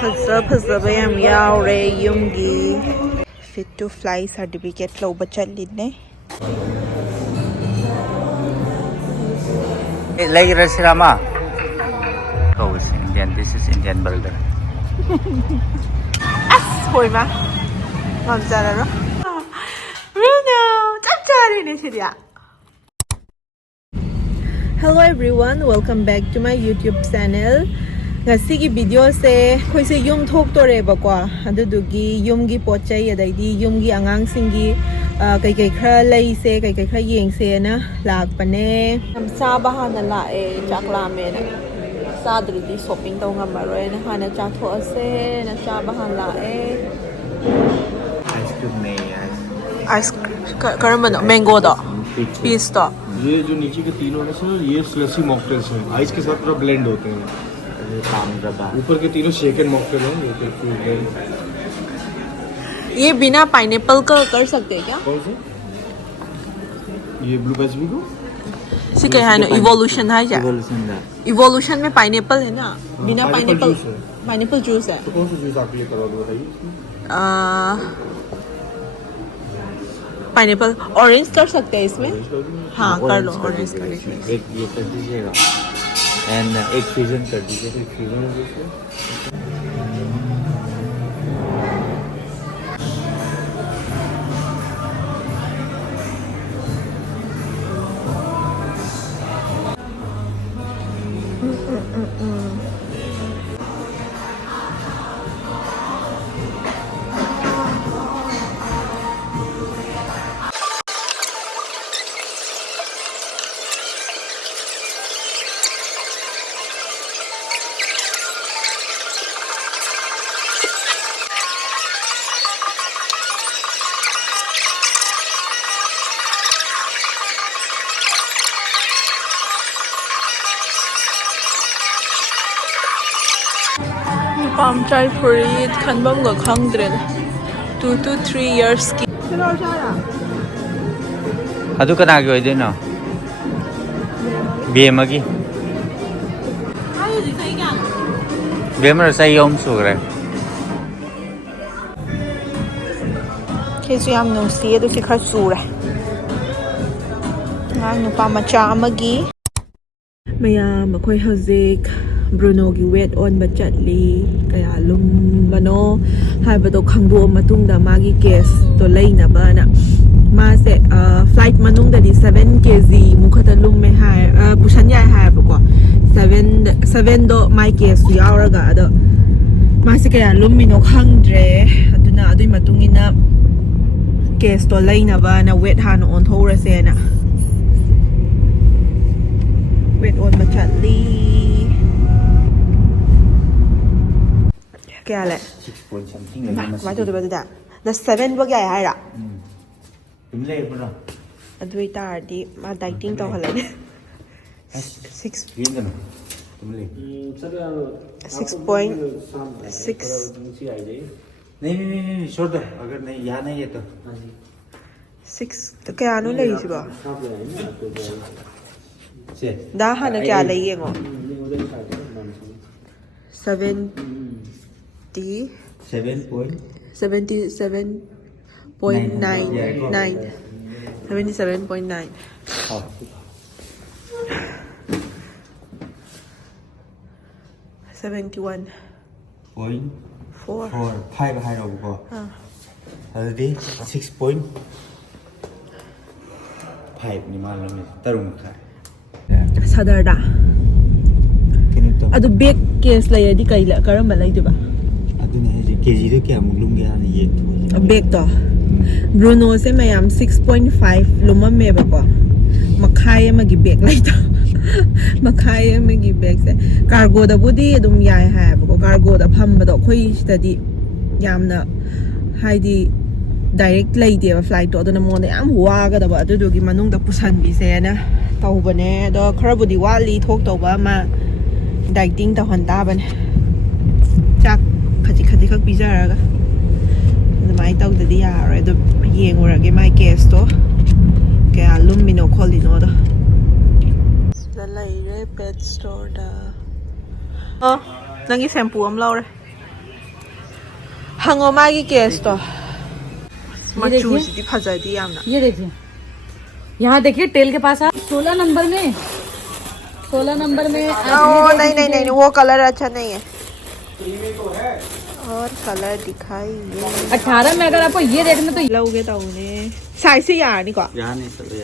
ꯐꯖꯕ ꯌꯥꯝ ꯌꯥꯎꯔꯦ ꯌꯨꯝꯒꯤ Fit to Fly certificate ꯂꯧꯕ ꯆꯠꯂꯤꯅꯦ. Rama. Oh, it's Indian. This is Indian builder. Hoy ma. Mamzara ro. Bruno, chapchari ne siya. Hello everyone, welcome back to my YouTube channel. Ngasigi video se khoi se yum thok tore ba kwa adudugi yum gi pochai adaidi yum gi angang singi kai kai khra lai se kai kai khra yeng se na lak pane am sa ba hana la e chakla me na sa drudi shopping taw ngam maroi na hana cha tho ase na cha ba han la e Ice cream nahi ice karamba no mango do peach do ये जो नीचे के तीनों है sir ये स्लसी mocktails हैं ice के साथ पूरा ब्लेंड होते हैं ऊपर के तीनों शेक एंड मॉकटेल हैं ये बिना पाइनएप्पल का कर सकते हैं क्या कौन से ये ब्लू पैसिफिक को इसी के है ना इवोल्यूशन है क्या इवोल्यूशन में पाइनएप्पल है ना बिना पाइनएप्पल जूस है तो कौन सा जूस आपके लिए करवा दो बताइए पाइनएप्पल ऑरेंज कर सकते हैं इसमें हाँ कर लो ऑरेंज कर लीजिए एक ये कर दीजिएगा एंड एक फ्यूजन कर दीजिए एक fusion palm chai fruit khanbam ga khangdre 2 to 3 years ki chalo chaya adu kana gi oide no bm gi ayo ji sai kya bm ra sai yom su gre kesu yam no si edu ki khar su re ngang nu pa macha amagi maya makhoi hazik Bruno gi weight on ba chatli kaya lum bano haibado khangbo matungda magi case to leina bana ma se flight manungda di 7 kg mukhata lum me hai pushan yai hai ba ko 7 do my case yauraga ado ma se kaya lum mino khangdre aduna adui matungina case to leina bana weight han on thora se na weight on ba chatli क्या ले 6 point something le ma to de ba da the 7 ba kya hai ra tum le bro adui tar di ma dieting to hale 6 yin da tum le 6.6 नहीं छोड़ दो अगर नहीं यहाँ नहीं है तो 6 तो क्या नो ले isi ba से da ha na kya le yengo 77.9 71 point 4 5 hai rồi cô đi 6.5 ni mal lo tarung kha sadarda adu big case la yadi kai la karamba lai du ba adu ne je kg to kya mulum gya ne ye big to Bruno se mayam 6.5 luma me ba ko makhai ma gi bag lai ta makhai ma gi bag se cargo da budi dum yai ha ba ko cargo da pham ba do khoi study yamna haidi direct lai de ba flight to da mo ne am wa ga da ba adu du gi manung da pusan bi se na tau ba ne do khara budi wali thok to ba ma dieting ta hon ta ba ne chak khaji khak bijaraga mai tau da dia ra do yengura ge mai case to kaya lumino kholi no da la lai re pet store da nangi shampoo am lau re हंगो मागी case तो देखिए। मचूसी फजादी यामना ये देखिए, यहाँ देखिए tell के पास आप 16 number में ओ नहीं नहीं नहीं वो कलर अच्छा नहीं है और कलर दिखाई 18 में अगर आपको ये देखना तो लौगे ताऊने साइज से यानी को यहाँ नहीं चलो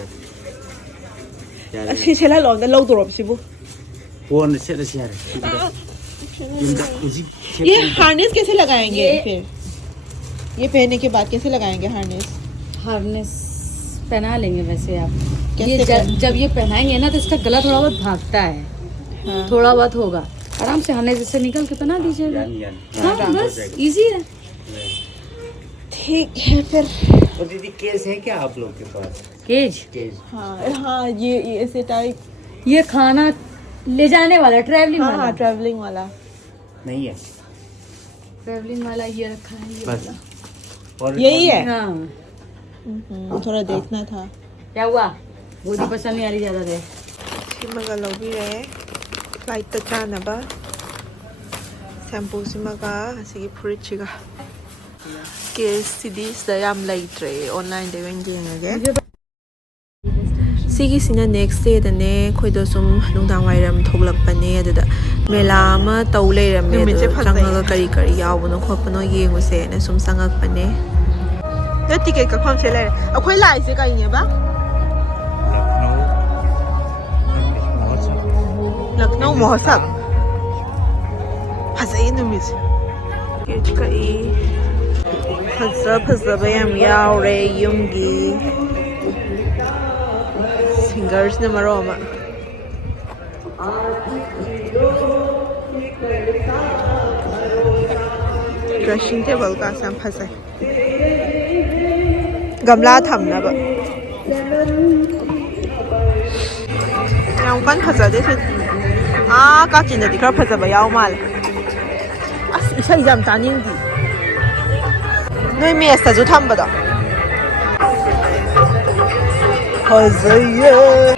यार अच्छी चला लौंदा लौ तो रबसिबु फोन से यार ये हार्नेस कैसे लगाएंगे फिर ये पहनने के बाद कैसे लगाएंगे हार्नेस पहना लेंगे वैसे आप। कैसे ये जब ये पहनाएंगे ना तो इसका गला थोड़ा बहुत भागता है। हाँ। थोड़ा बहुत होगा, आराम से हार्नेस से निकल के पहना दीजिएगा। हाँ बस इजी है। ठीक है फिर और दीदी केस है क्या आप लोग के पास? केज हाँ हाँ ये ऐसे टाइप ये खाना ले जाने वाला ट्रैवलिंग हाँ वाला हाँ ट्रैवलिंग वाला नहीं है ट्रैवलिंग वाला ये रखा है ये बस वाला। और यही है हाँ थोड़ा देखना था क्या हुआ, बॉडी पसंद नहीं आ रही ज्यादा देर। सिमगा लौबी रहे फ्लाइट तो चानबा शैम्पू सिमगा सिगी फ्रुट सिगा केस सिदीस दा याम लाइट्रे ऑनलाइन दे वें जेंगे सिगिसिना नेक्स्ट डे दने खोइदो सुम नुंदांग वाइरम थोगलकपने अदुदा मेला अमा तौ लेरमे चंगगा करी करी यावनो खोपनो येंगुसे ने सुम संगकपने द टिकेट का खम से ले अखोइ लाइसे काइने बा लखनऊ महोत्सव फजई नुमिस केच कई फजब याम यावरे युमगी सिंगर्स ने मरोमा ड्रेसिंग टेबल का साम फसे गमला थमनब याम कन फजदे से काचिनदि खरा फजब याव माल अस इसा याम तानिंगदि नोय मेसताजु थमबदो फजैये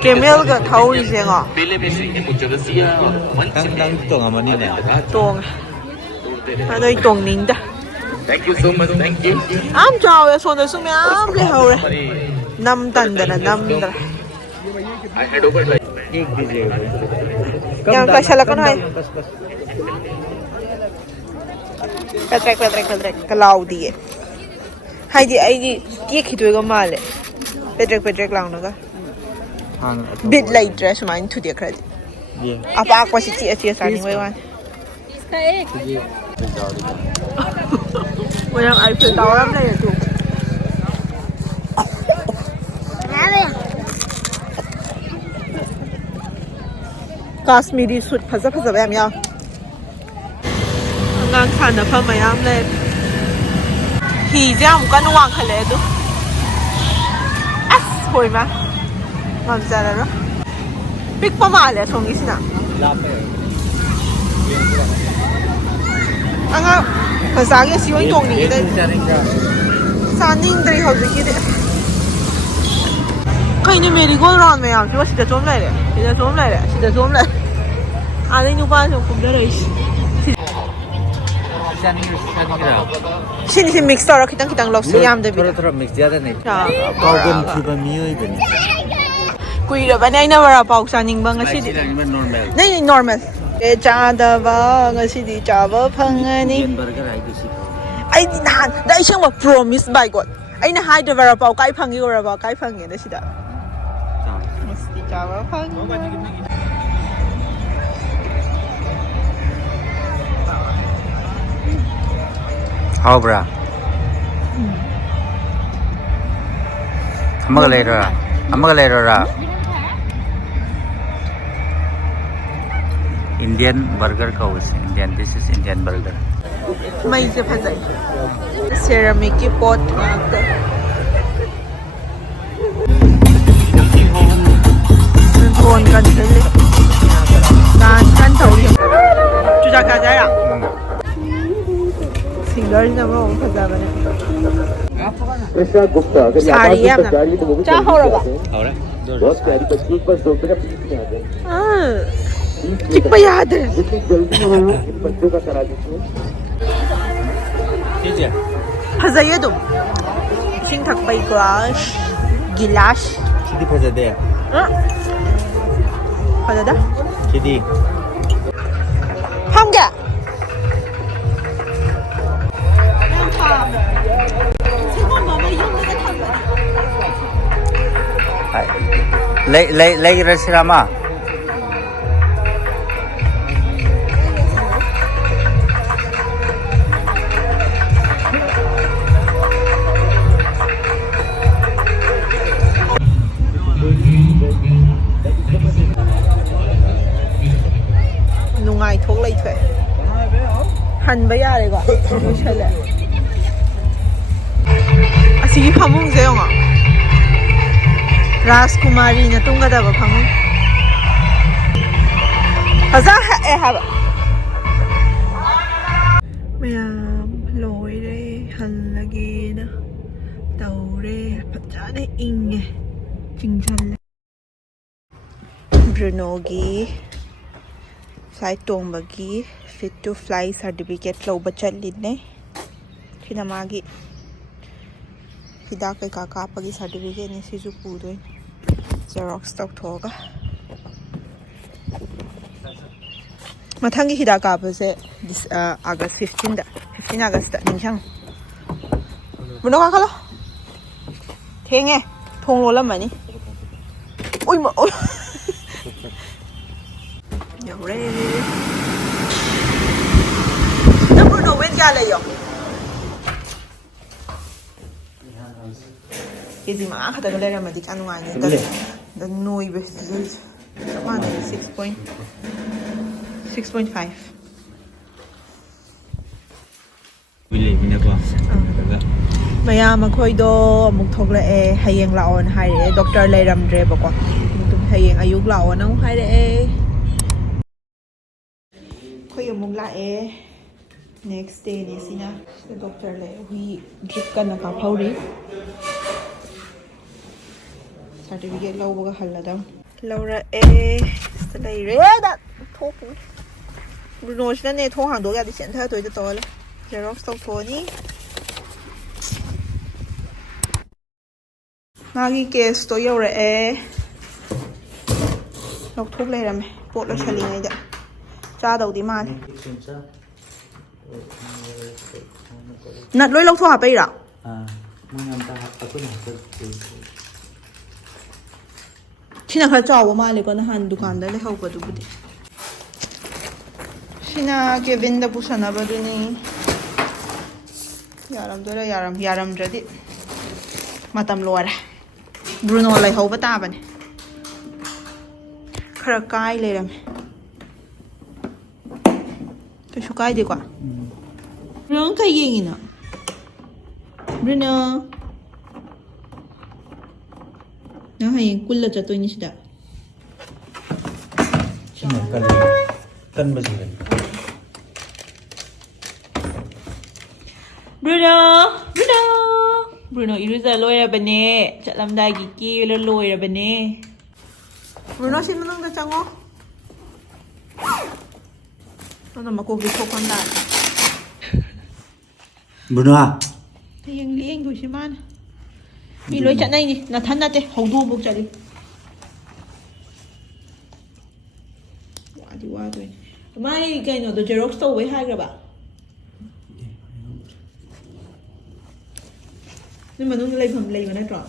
केमेलगा थाउरिसेगा đang tưởng mà như này तोंग नोय तोंगनिंगदा Thank you so much. Thank you. आम चावे सोनसु म्याम लेहौरे नम तंदना नमदरा I head over like एक दीजिएगा याम कशलकन है पेट्रेक कलाउ दिए हाइदी आइदी ये खितोयगा माले पेट्रेक लाउनगा हाँ बिट लाइट्रे सुमाइन थुदे खरदि ये अपाक पसी ची सानी वे वान इसका एक Walang Eiffel Tower am lay tu. Kashmiri suit phasa bayam ya. Ngang khana pha mayam le. Hi jam kan wang khale tu. As hoi ma. Ngam jara ro. Big pa ma le song isina. Anga Pasagi si yung tong ni Saning dari hausi ki de Kai ni meri go round me am siwa sida zom lai le Ada ni pa so kum da rai Sini mix tora kitang lok si yam de bi थोड़ा mix ज्यादा नहीं Ha काउगन थीबा मियोई बनी Kui ra ba nai na wara pau saning ba ngasi di normal Nai normal E cha da ba ngasi di cha ba phangani burger आई दिसी Ay di nahan dai siyang ma promise by God ay na hai da wara pau kai phangi wara ba kai phangi na sida Masti chawa phangi हाउ ब्रा अमगा लेरा Indian burger का Indian this is Indian burger May se phajai ceramic ki pot ngakta Thon kan le kan thau chu ja ka ja ya Singer na mo phaja ba ne Sari ya na cha ho ra ba और बहुत प्यारी बच्ची एक बार doctor का पीछे आ गए Chik pa yaad hai जितनी जल्दी हो बच्चों का करा दीजिए कीजिए फजाई अदुम इसिंग थकपै ग्लास गिलास सीधी फजा दे फजादा सीधी हमगे lấy ra sirama nungai thok lai thwe han ba yare ko loi chale asigi phamung se yong Rajkumari na tunga da ba phamung haza e ha ba mayam loi re han lage na taure phajane inge chingchal Bruno gi flight tongbagi fit to fly certificate lauba chatline thina magi hidak kai ka pagi certificate ni sisu pudoi xerox tok thoga mathangi hidak ka se this August 15 da 15 August da ningchang Bruno ka khalo thenge thong lo lam mani oi ma oi Yore. Na Bruno wen kya le yo? Yezi ma khata le ra ma dik anu ani da da noi be man 6.5 विले बिना को maya makhoi do amuk thokla e hayeng laon haire doctor leiramdre bako tum hayeng ayuk laon ang haire e khoi amuk la e next day ni sina the doctor le hui drip kana ka phauri certificate law baga halada laura e stalai re da thok Bruno sna ne thong hang do ga di chen tha toi to le xerox tok thoni Magi case to yore e lok thok le ram pot lo chali ngai da cha dau di man nat loi lok tho ha pai ra mun am ta ha ko na ko china kha chaw ma le ko na han dukan da le hau ko du budi sina Kevin da pusana ba du ni yaram jadi matam luar Bruno lai hau ba ta ba ne khara kai le ram to shu kai de kwa rong kai yin ina Bruno na hayin kulla cha to ni sida chino kan ba ji Bruno iruza loira bane chatlamdai gi ki lo loira bane Bruno sin manang da chango Ano mako gi thokon da Bruno Yang lieng du si man Mi loi chat nai ni na than na te hodu buk chali wa do mai kai no do xerox to we hai gra ba nhưng mà nó lấy phẩm lấy vào đây tròn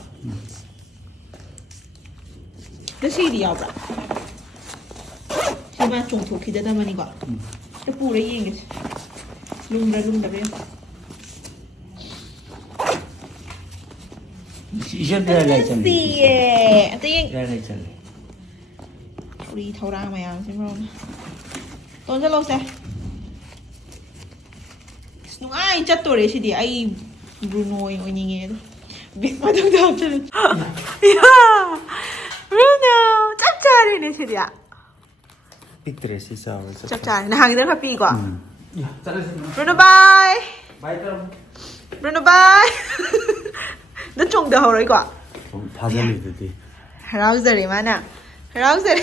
nó xì đi ao ra nhưng mà trồng thuộc khi đã đâm anh gọi nó pu đấy yên kìa lung ra bên Isan ra lại chân xì tiếng ra lại chân đi thâu ra mày ăn xem không tôn rất lâu xe nung ai chắc tôi đấy xì đi ai Bruno ngồi nhìn nghe đó biết mà đâu đâu chứ yeah Bruno chắc chắn đi nè chị ạ picture si sao chắc chắn là hàng đến happy quá Bruno bye bye Bruno bye nó trông đầu rồi quá 다 잘리듯이 hào giờ đi mà nè hào giờ đi